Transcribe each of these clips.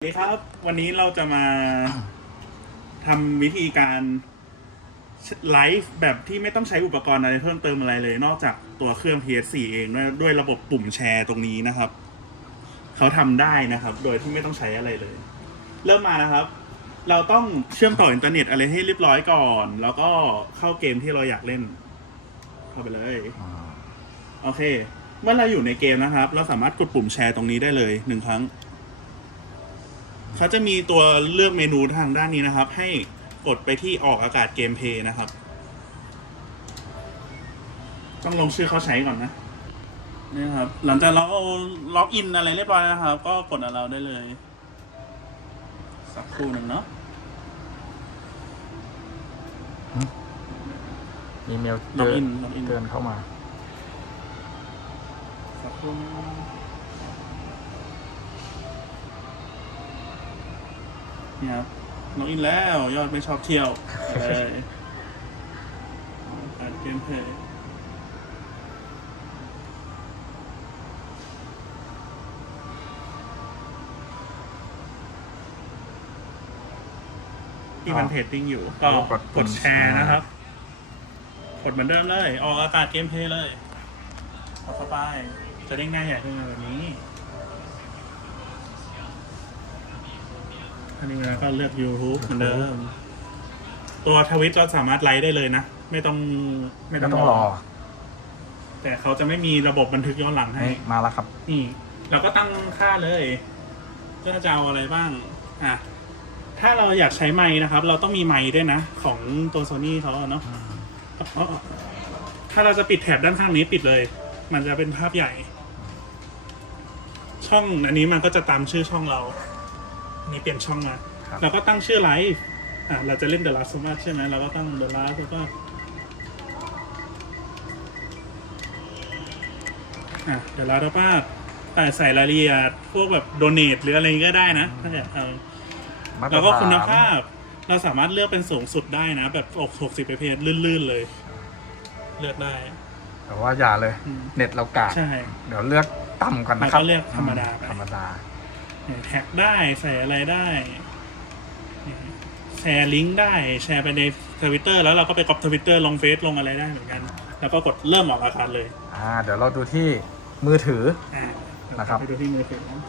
สวัสดีครับ วันนี้เราจะมาทำวิธีการไลฟ์แบบที่ไม่ต้องใช้อุปกรณ์อะไรเพิ่มเติมอะไรเลย นอกจากตัวเครื่อง PS4 เองด้วยด้วยระบบปุ่มแชร์ตรงนี้นะครับ เขาทำได้นะครับ โดยที่ไม่ต้องใช้อะไรเลย เริ่มมานะครับ เราต้องเชื่อมต่ออินเทอร์เน็ตอะไรให้เรียบร้อยก่อน แล้วก็เข้าเกมที่เราอยากเล่น เข้าไปเลยโอเค เมื่อเราอยู่ในเกมนะครับ เราสามารถกดปุ่มแชร์ตรงนี้ได้เลยหนึ่งครั้ง เขาจะมีตัวเลือกเมนูทางด้านนี้นะครับ ให้กดไปที่ออกอากาศเกมเพย์นะครับ ต้องลงชื่อเขาใช้ก่อนนะนี่ครับ หลังจากเราเอาล็อกอินอะไรเรียบร้อยแล้วนะครับ ก็กดเราได้เลย สักครู่หนึ่งเนาะอีเมลล็อกเตืออินนล็อกอินเตือนเข้ามาสักครู่ นี่ครับล็อกอินแล้วยอดไม่ชอบเที่ยวเลยอากาศเกมเพย์ที่มันเทรดดิ้งอยู่ ก็แล้วกดแชร์นะครับ กดเหมือนเดิมเลย ออกอากาศเกมเพย์เลยเอาเข้าไปจะได้ง่ายใหญ่ขึ้นมาแบบนี้ อันนี้เวลาก็เลือก YouTube เหมือนเดิม ตัวทวิตเราสามารถไลฟ์ได้เลยนะ ไม่ต้องไม่ต้องรอ แต่เขาจะไม่มีระบบบันทึกย้อนหลังให้ นี่มาแล้วครับ นี่เราก็ตั้งค่าเลยก็จะเอาอะไรบ้าง อะ ถ้าเราอยากใช้ไม้นะครับ เราต้องมีไม้ด้วยนะ ของตัวโซนี่เขาอะเนาะอ๋อถ้าเราจะปิดแถบด้านข้างนี้ปิดเลย มันจะเป็นภาพใหญ่ ช่องอันนี้มันก็จะตามชื่อช่องเราอั นนี้เปลี่ยนช่องมาครับ เราก็ตั้งชื่อไลฟ์อะเราจะเล่นเดอะลาสมาใช่ไหมเราก็ตั้งเดอะลาสแล้วก็อะเดอะลาสป้าแต่ใส่รายละเอียดพวกแบบโดเนทหรืออะไรก็ได้นะถ้าอยากเอา มาตรแล้วก็ฐานคุณภาพเราสามารถเลือกเป็นสูงสุดได้นะ แบบอกหกสิบเพจลื่นๆเลย เลือกได้แต่ว่าอย่าเลย อืมเน็ตเรากากใช่ เดี๋ยวเลือกต่ำก่อนนะครับแล้วก็เลือกธรรมดาไป ธรรมดา แท็กได้ใส่อะไรได้แชร์ลิงก์ได้แชร์ไปในทวิตเตอร์แล้วเราก็ไปกรอบทวิตเตอร์ลงเฟซลงอะไรได้เหมือนกัน แล้วก็กดเริ่มออกอาคารเลย อ่า เดี๋ยวเราดูที่มือถืออ่านะครับไปดูที่มือถือนะ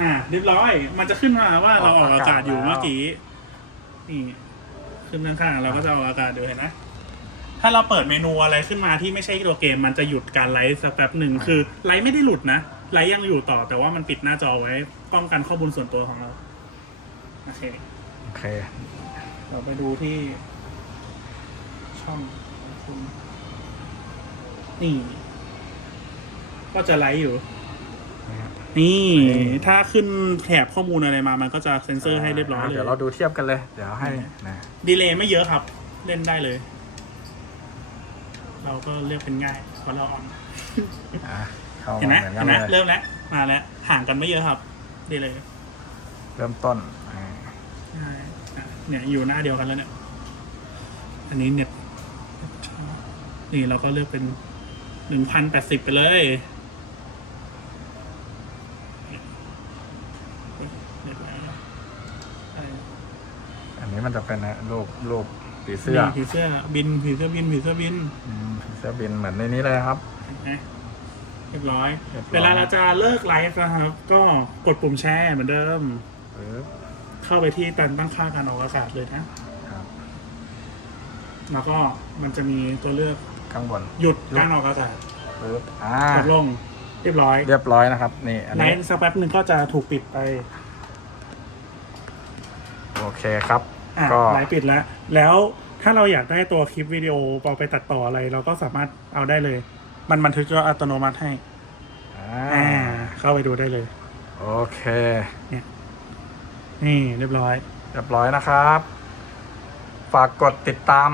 อ่าเรียบร้อย มันจะขึ้นมาว่าเราออกอากาศอยู่เมื่อกี้นี่ขึ้นข้างๆเราก็จะออกอากาศดูเห็นไหม ถ้าเราเปิดเมนูอะไรขึ้นมาที่ไม่ใช่ตัวเกม มันจะหยุดการไลฟ์สักแป๊บหนึ่งคือไลฟ์ไม่ได้หลุดนะไลฟ์ยังอยู่ต่อแต่ว่ามันปิดหน้าจอไว้ป้องกันข้อมูลส่วนตัวของเราโอเคโอเค เราไปดูที่ ช่องของคุณนี่ ก็จะไลฟ์อยู่ นี่ถ้าขึ้นแถบข้อมูลอะไรมา มันก็จะเซ็นเซอร์ให้เรียบร้อยเลย เดี๋ยวเราดูเทียบกันเลย เดี๋ยวให้นะดีเลย์ไม่เยอะครับ เล่นได้เลย เราก็เลือกเป็นง่ายเพราะเราอ่อนอะเข้าเห็นไหมมาเหมือนกัเห็นนไหมเลย เริ่มแล้วมาแล้วห่างกันไม่เยอะครับดีเลยเริ่มต้นอ่าใช่อะเนี่ยอยู่หน้าเดียวกันแล้วเนี่ยอันนี้เน็ตนี่เราก็เลือกเป็นหนึ่งพันแปดสิบไปเลยเน็ตแล้วใช่ อันนี้มันจะเป็นนะรูปรูป ผีเสื้อนี่ผีเสื้อบินผีเสื้อบินผีเสื้อบินอืมผีเสื้อบินเหมือนในนี้เลยครับเห็นไหมเรียบร้อย เรียบร้อย เวลาเราจะเลิกไลฟ์นะครับ ก็กดปุ่มแชร์เหมือนเดิม ปึ๊บเข้าไปที่ตันตั้งค่าการออกอากาศเลยนะ ครับ แล้วก็มันจะมีตัวเลือกข้างบนหยุดการออกอากาศปึ๊บอ่ากดลงเรียบร้อยเรียบร้อยนะครับ นี่อันไลนี้ฟ์สักแป๊บหนึ่งก็จะถูกปิดไป โอเคครับ อะก็ไลฟ์ปิดแล้ว แล้วถ้าเราอยากได้ตัวคลิปวิดีโอเอาไปตัดต่ออะไร เราก็สามารถเอาได้เลย มันบันทึกก็อัตโนมัติให้อ่าอ่าเข้าไปดูได้เลย โอเค นี่เรียบร้อย เรียบร้อยนะครับ ฝากกดติดตาม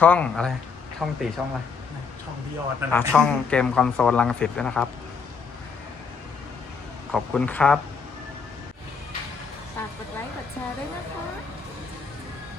ช่องอะไร ช่องตีช่องอะไรช่องพี่ออดนั่นแหอะละ ช่องเกมคอนโซลลังสิตด้วยนะครับ ขอบคุณครับ ฝากกดไลค์กดแชร์ด้วยนะคะ